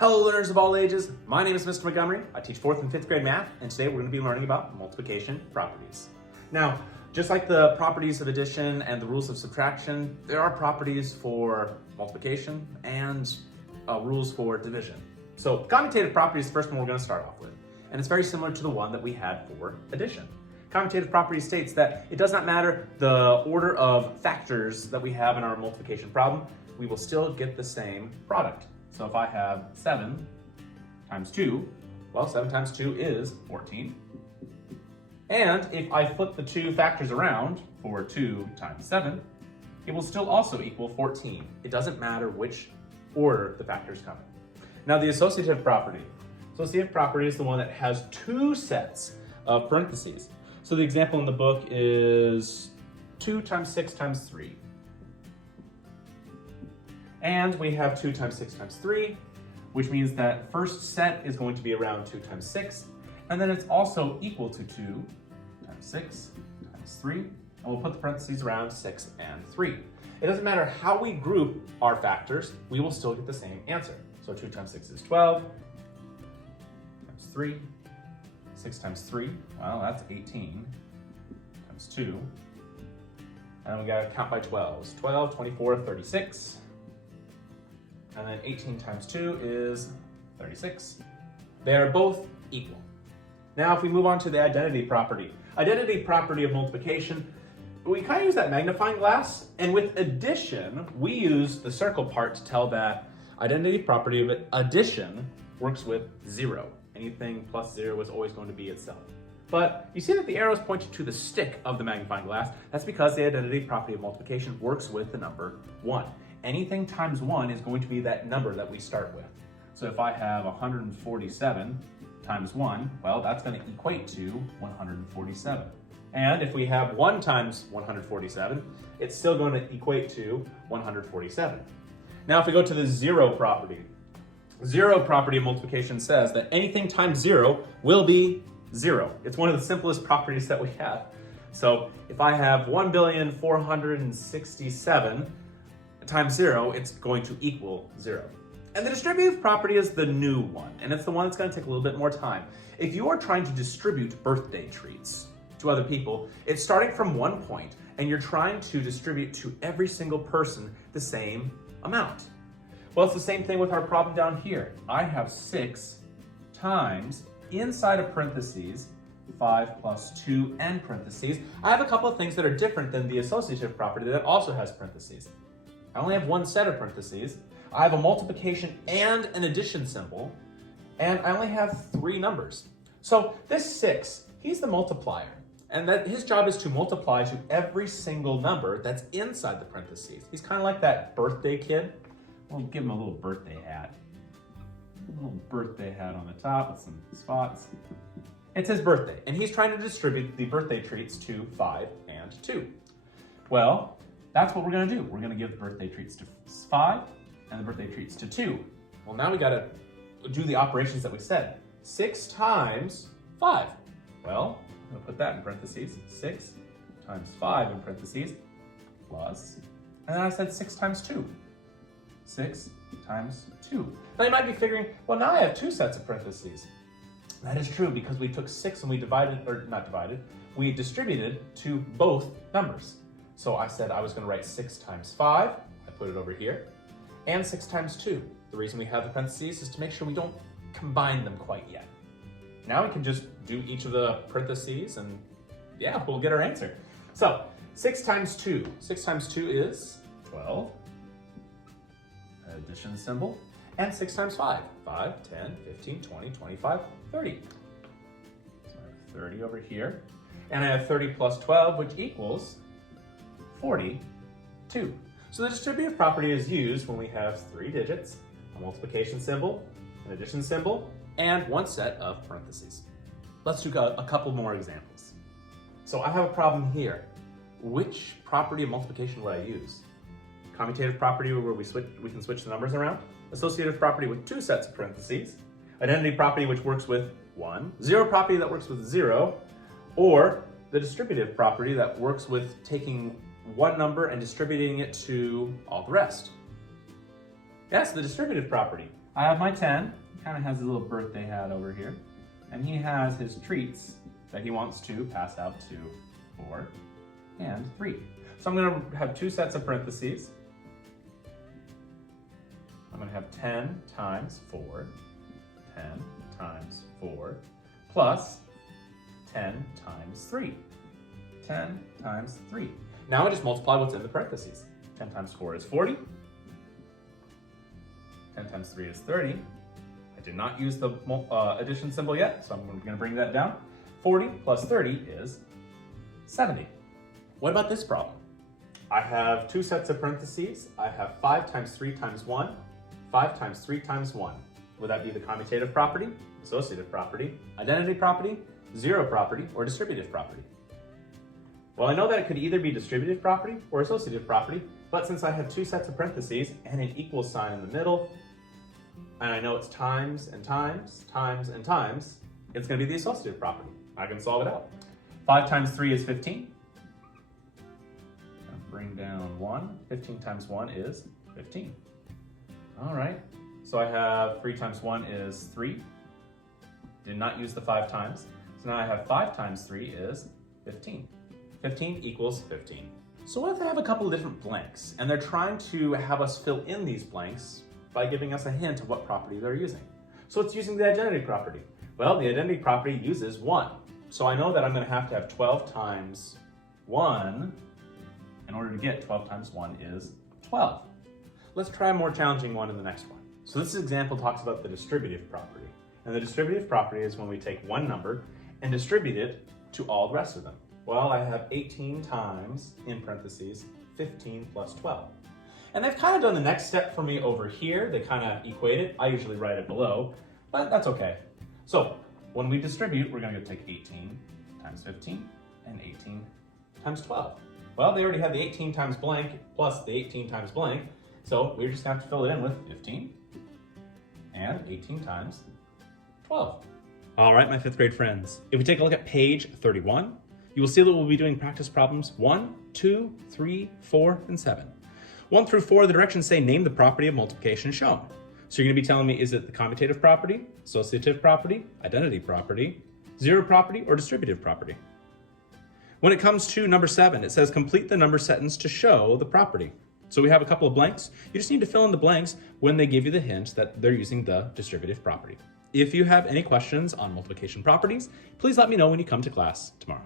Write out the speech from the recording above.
Hello learners of all ages, my name is Mr. Montgomery. I teach 4th and 5th grade math, and today we're going to be learning about multiplication properties. Now, just like the properties of addition and the rules of subtraction, there are properties for multiplication and rules for division. So commutative property is the first one we're going to start off with, and it's very similar to the one that we had for addition. Commutative property states that it does not matter the order of factors that we have in our multiplication problem, we will still get the same product. So if I have 7 times 2, well, 7 times 2 is 14. And if I flip the two factors around for 2 times 7, it will still also equal 14. It doesn't matter which order the factors come in. Now the associative property. Associative property is the one that has two sets of parentheses. So the example in the book is 2 times 6 times 3. And we have 2 times 6 times 3, which means that first set is going to be around 2 times 6, and then it's also equal to 2 times 6 times 3, and we'll put the parentheses around 6 and 3. It doesn't matter how we group our factors, we will still get the same answer. So 2 times 6 is 12, times 3, 6 times 3, well, that's 18, times 2, and we gotta count by 12s. 12, 24, 36. And then 18 times 2 is 36. They are both equal. Now if we move on to the identity property. Identity property of multiplication, we kind of use that magnifying glass, and with addition, we use the circle part to tell that identity property of addition works with 0. Anything plus 0 is always going to be itself. But you see that the arrows point to the stick of the magnifying glass. That's because the identity property of multiplication works with the number 1. Anything times 1 is going to be that number that we start with. So if I have 147 times 1, well, that's going to equate to 147. And if we have 1 times 147, it's still going to equate to 147. Now if we go to the 0 property, 0 property of multiplication says that anything times 0 will be 0. It's one of the simplest properties that we have. So if I have 1,467,000,000 times 0, it's going to equal 0. And the distributive property is the new one, and it's the one that's going to take a little bit more time. If you are trying to distribute birthday treats to other people, it's starting from one point, and you're trying to distribute to every single person the same amount. Well, it's the same thing with our problem down here. I have 6 times, inside of parentheses, 5 plus 2 and parentheses. I have a couple of things that are different than the associative property that also has parentheses. I only have one set of parentheses. I have a multiplication and an addition symbol, and I only have 3 numbers. So this 6, he's the multiplier, and that his job is to multiply to every single number that's inside the parentheses. He's kind of like that birthday kid. We'll give him a little birthday hat. A little birthday hat on the top with some spots. It's his birthday, and he's trying to distribute the birthday treats to 5 and 2. Well, that's what we're going to do. We're going to give the birthday treats to 5 and the birthday treats to 2. Well, now we got to do the operations that we said. 6 times 5. Well, I'm going to put that in parentheses. 6 times 5 in parentheses plus, and then I said 6 times 2. 6 times 2. Now you might be figuring, well, now I have 2 sets of parentheses. That is true because we took 6 and we divided, or not divided, we distributed to both numbers. So I said I was going to write 6 times 5, I put it over here, and 6 times 2. The reason we have the parentheses is to make sure we don't combine them quite yet. Now we can just do each of the parentheses and yeah, we'll get our answer. So 6 times 2. 6 times 2 is 12. Addition symbol. And 6 times 5. 5, 10, 15, 20, 25, 30. So I have 30 over here. And I have 30 plus 12, which equals 42. So the distributive property is used when we have 3 digits, a multiplication symbol, an addition symbol, and one set of parentheses. Let's do a couple more examples. So I have a problem here. Which property of multiplication would I use? Commutative property where we can switch the numbers around, associative property with 2 sets of parentheses, identity property which works with 1, 0 property that works with 0, or the distributive property that works with taking one number and distributing it to all the rest. Yes, the distributive property. I have my 10. He kind of has his little birthday hat over here. And he has his treats that he wants to pass out to 4 and 3. So I'm going to have 2 sets of parentheses. I'm going to have 10 times 4, 10 times 4, plus 10 times 3. 10 times 3. Now I just multiply what's in the parentheses. 10 times 4 is 40. 10 times 3 is 30. I did not use the addition symbol yet, so I'm going to bring that down. 40 plus 30 is 70. What about this problem? I have 2 sets of parentheses. I have 5 times 3 times 1, 5 times 3 times 1. Would that be the commutative property, associative property, identity property, zero property, or distributive property? Well, I know that it could either be distributive property or associative property, but since I have 2 sets of parentheses and an equal sign in the middle, and I know it's times and times, times and times, it's going to be the associative property. I can solve it out. 5 times 3 is 15. Bring down 1. 15 times 1 is 15. All right. So I have 3 times 1 is 3. Did not use the 5 times. So now I have 5 times 3 is 15. 15 equals 15. So what if I have a couple of different blanks and they're trying to have us fill in these blanks by giving us a hint of what property they're using? So it's using the identity property. Well, the identity property uses 1. So I know that I'm going to have 12 times 1 in order to get 12 times 1 is 12. Let's try a more challenging one in the next one. So this example talks about the distributive property. And the distributive property is when we take one number and distribute it to all the rest of them. Well, I have 18 times, in parentheses, 15 plus 12. And they've kind of done the next step for me over here. They kind of equate it. I usually write it below, but that's okay. So when we distribute, we're going to take 18 times 15 and 18 times 12. Well, they already have the 18 times blank plus the 18 times blank, so we're just going to have to fill it in with 15 and 18 times 12. All right, my 5th grade friends. If we take a look at page 31, you will see that we'll be doing practice problems 1, 2, 3, 4, and 7. 1 through 4, the directions say name the property of multiplication shown. So you're going to be telling me, is it the commutative property, associative property, identity property, zero property, or distributive property? When it comes to number 7, it says complete the number sentence to show the property. So we have a couple of blanks. You just need to fill in the blanks when they give you the hint that they're using the distributive property. If you have any questions on multiplication properties, please let me know when you come to class tomorrow.